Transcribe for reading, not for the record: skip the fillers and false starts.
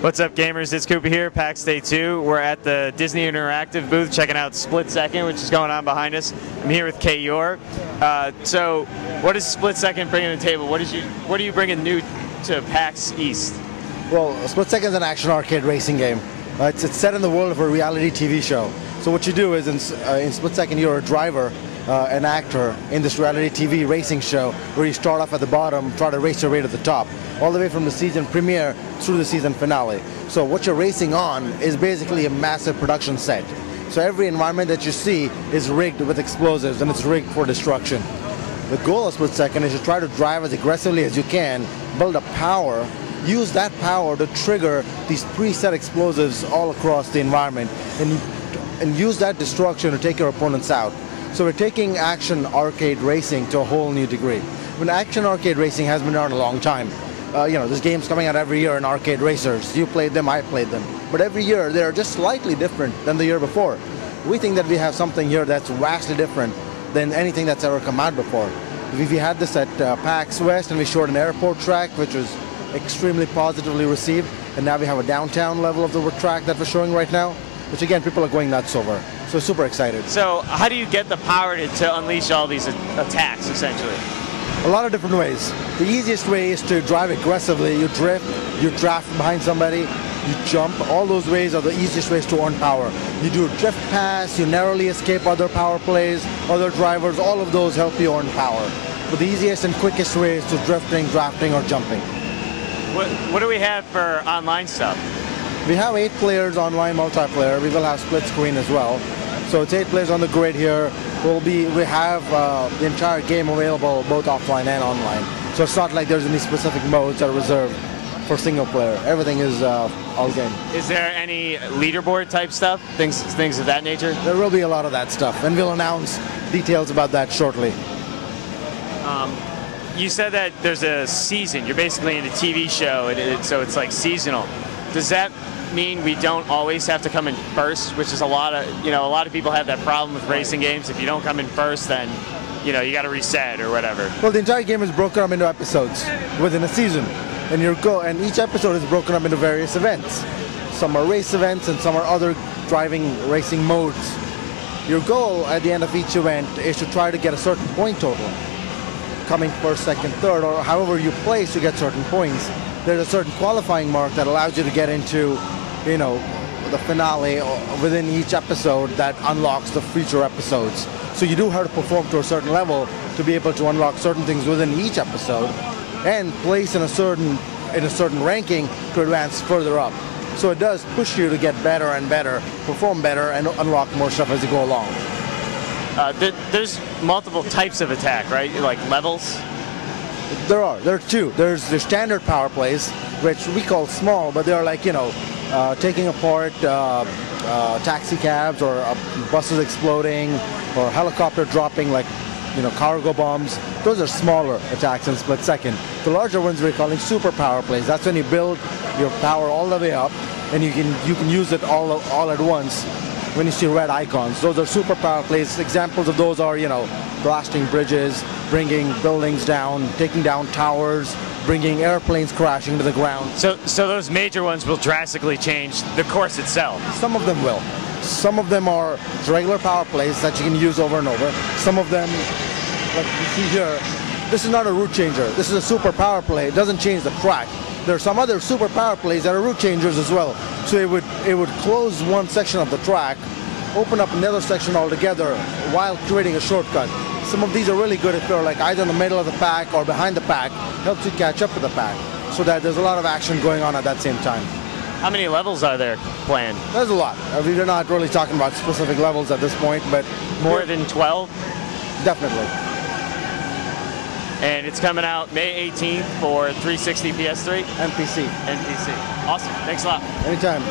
What's up, gamers? ItzKoopa here, PAX Day 2. We're at the Disney Interactive booth checking out Split Second, which is going on behind us. I'm here with Kay Yor. So, what does Split Second bring to the table? What are you bringing new to PAX East? Well, Split Second is an action arcade racing game. It's set in the world of a reality TV show. So what you do is in Split Second, you're a driver, an actor in this reality TV racing show where you start off at the bottom, try to race your way to the top, all the way from the season premiere through the season finale. So what you're racing on is basically a massive production set. So every environment that you see is rigged with explosives and it's rigged for destruction. The goal of Split Second is to try to drive as aggressively as you can, build up power, use that power to trigger these preset explosives all across the environment, and use that destruction to take your opponents out. So we're taking action arcade racing to a whole new degree. When action arcade racing has been around a long time. There's games coming out every year in arcade racers. You played them, I played them. But every year they're just slightly different than the year before. We think that we have something here that's vastly different than anything that's ever come out before. We had this at PAX West, and we showed an airport track, which was extremely positively received. And now we have a downtown level of the track that we're showing right now, which again, people are going nuts over. So super excited. So how do you get the power to unleash all these attacks, essentially? A lot of different ways. The easiest way is to drive aggressively. You drift, you draft behind somebody, you jump. All those ways are the easiest ways to earn power. You do a drift pass, you narrowly escape other power plays, other drivers, all of those help you earn power. But the easiest and quickest way is to drifting, drafting, or jumping. What do we have for online stuff? We have 8 players online multiplayer. We will have split screen as well. So it's 8 players on the grid here. We have the entire game available both offline and online. So it's not like there's any specific modes that are reserved for single player. Everything is all game. Is there any leaderboard type stuff? Things of that nature? There will be a lot of that stuff, and we'll announce details about that shortly. You said that there's a season. You're basically in a TV show, so it's like seasonal. Does that mean we don't always have to come in first, which is a lot of people have that problem with racing games. If you don't come in first, then you got to reset or whatever. Well, the entire game is broken up into episodes within a season, and each episode is broken up into various events. Some are race events and some are other racing modes. Your goal at the end of each event is to try to get a certain point total, coming first, second, third, or however you place to get certain points. There's a certain qualifying mark that allows you to get into the finale within each episode that unlocks the future episodes. So you do have to perform to a certain level to be able to unlock certain things within each episode and place in a certain ranking to advance further up. So it does push you to get better and better, perform better, and unlock more stuff as you go along. There's multiple types of attack, right? Like levels? There are 2. There's the standard power plays, which we call small, but they're like, taking apart taxi cabs or buses exploding or helicopter dropping like, cargo bombs. Those are smaller attacks in Split Second. The larger ones we're calling super power plays. That's when you build your power all the way up and you can use it all at once. When you see red icons, those are super power plays. Examples of those are, blasting bridges, bringing buildings down, taking down towers, bringing airplanes crashing to the ground. So those major ones will drastically change the course itself? Some of them will. Some of them are regular power plays that you can use over and over. Some of them, like you see here, this is not a route changer. This is a super power play. It doesn't change the track. There are some other super power plays that are route changers as well. So it would close one section of the track, open up another section altogether while creating a shortcut. Some of these are really good if you're like either in the middle of the pack or behind the pack. Helps you catch up to the pack so that there's a lot of action going on at that same time. How many levels are there planned? There's a lot. We're not really talking about specific levels at this point, but more than 12? Definitely. And it's coming out May 18th for 360 PS3? and PC. And PC. Awesome. Thanks a lot. Anytime.